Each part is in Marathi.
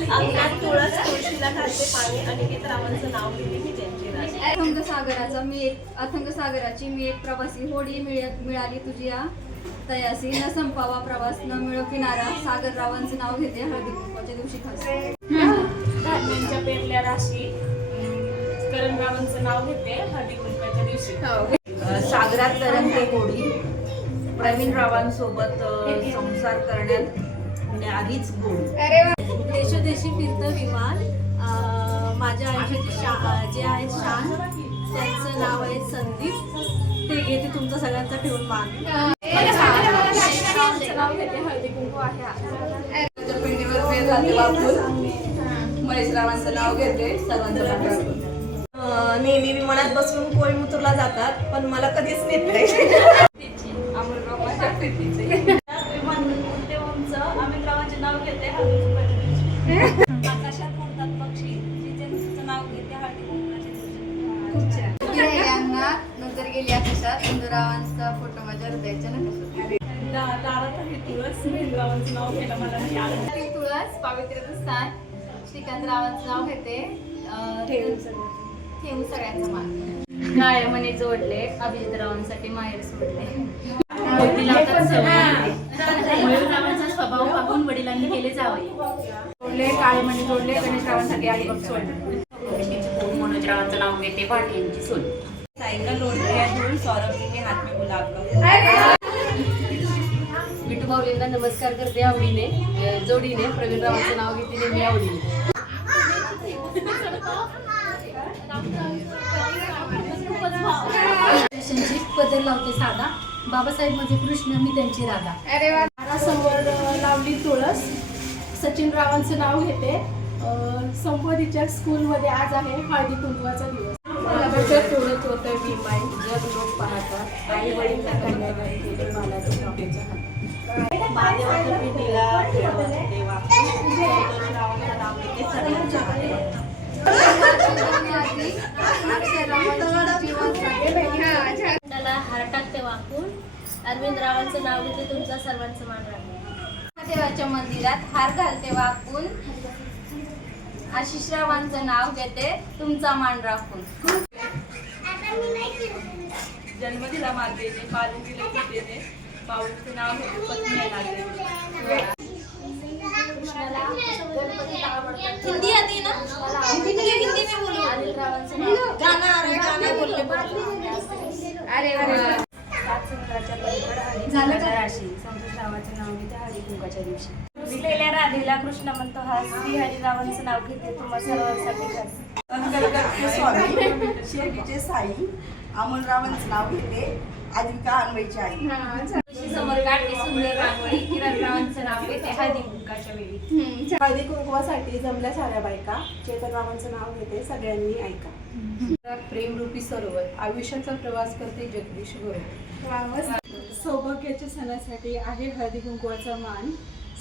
अंगणात तुळस तुळशीला घालते पाणी, अनिकेत रावांचं नाव घेते मी त्यांची राणी. अथंग सागराची मी एक प्रवासी, होडी मिळाली तुझी या तयासी, न संपावा प्रवास न मिळो किनारा, सागर रावांचं नाव घेते हळदी कुंकवाच्या दिवशी खास. धान्यांच्या पेरल्या राशी, करण रावांचं नाव घेते हळदी कुंकवाच्या दिवशी. सागरात तरंगते होडी, प्रवीण रावांसोबत संसार करण्यात न्यारीच गोड. देशोदेशी फिरतं विमान, माझ्या आयुष्याची जे आहेत शान, त्यांचं नाव आहे संदीप, ते घेते तुमचं सगळ्यांचा ठेवून मान. नाव घेते हळदी कुंकू आहे. पिंडीवर फेर घालते बापूर, महेश रावांचं नाव घेते सर्वांचं मान राखून. नेहमी विमानात बसून कोईमुतूरला जातात, पण मला कधीच नेत नाही. अमोलराव माझ्या प्रीतीचे. विमान उडते उंच, अमितरावांचे नाव घेते हळदी कुंकवाच्या दिवशी. आकाशात उडतात पक्षी, तिचे नाव घेते हळदी कुंकवाच्या दिवशी. नंतर गेली आकाशात, इंदुरावांचा फोटो माझ्या हृदयाच्या नकाशात. दारात आहे तुळस, रावांचं नाव घ्यायला मला नाही आलं. तुळस पावित्र्याचं स्थान, श्रीकांत रावांचं नाव घेते ठेवून सगळ्यांचं मान. काय म्हणे जोडले, अभिजित रावांसाठी माहेर सोडले. मोती लावतात सवयी, मयूररावांचा स्वभाव पाहून वडिलांनी केले जावई. जोडले काळे म्हणे जोडले, गणेश रावांसाठी आईबाप सोडले. मनोज रावांचं नाव घेते पाठींची सोड. सायकल ओढते है धूल, सौरभ जी के हाथ में गुलाब का. विठू माऊलींना नमस्कार करते आवडीने, जोडीने प्रवीण रावांचं नाव घेते नेहमी आवडीने. पदर लावते साधा, बाबासाहेब म्हणजे कृष्ण, मी त्यांची राधा. दारासमोर लावली तुळस, सचिन रावांचं नाव घेते. संपत्तीच्या स्कूलमध्ये आज आहे हळदी कुंकवाचा दिवस. तोडत होतं भीमाई, जग लोक पाहतात, आई वडील कन्यादान केले बालाच्या नौकेच्या हातात. महादेवाच्या पिंडीला खेळवत देवा, संतोष रावांचं नाव घेते सर्वांच्या हातात. त्याला हार टाकते वाकून, अरविंद रावांचं नाव घेते तुमचा सर्वांचं मान राखून. महादेवाच्या मंदिरात हार घालते वाकून, आशिष रावांचं नाव घेते तुमचा मान राखून. जन्म दिला मातेने, पालन दिले पितेने, माऊलीचं नाव घेते पत्नी लागले. हिंदी आती ना, हिंदी में बोलो. अनिल रावांचं नाव गाना आ रहा है, गाना बोलने अरे समुद्राच्या पलीकड हळदी राशी, संतोष रावांचं नाव घेते हळदी कुंकाच्या दिवशी. रुसलेल्या राधेला कृष्ण म्हणतो हास, श्रीहरी रावांचं नाव घेते तुम्हा सर्वांसाठी खास. अंकलगडचे स्वामी, शिर्डीचे साई, अमोलरावांचं नाव घेते आदिका अन्वयची आई. समोर काढते सुंदर रांगोळी, किरण रावांचं नाव घेते हळदी कुंकाच्या वेळी. हळदी कुंकवासाठी जमल्या साऱ्या बायका, चेतन रावांचं नाव घेते सगळ्यांनी ऐका. प्रेमरूपी सरोवर, आयुष्याचा प्रवास करते जगदीश बरोबर. सौभाग्याच्या सणासाठी आहे हळदी कुंकवाचा मान,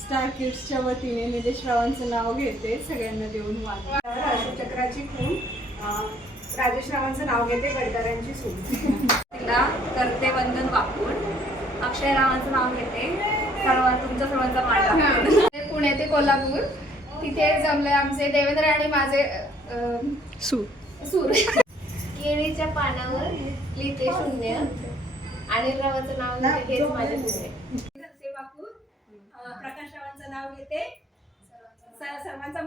स्टार किड्सच्या वतीने निलेश रावांचं नाव घेते सगळ्यांना देऊन मान. राजचक्राची खून, राजेश रावांचं नाव घेते गडकऱ्यांची सून. तिला करते वंदन वाकून, अक्षय रावांचं नाव घेते तुमच्या सर्वांचा मान राखून. पुणे ते कोल्हापूर, तिथे जमले आमचे देवेंद्र आणि माझे सूर. केळीच्या पानावर लिहिते शून्य, अनिल रावांचं नाव घेते हेच माझे पुण्य. प्रकाश रावांचं नाव घेते सर्वांचा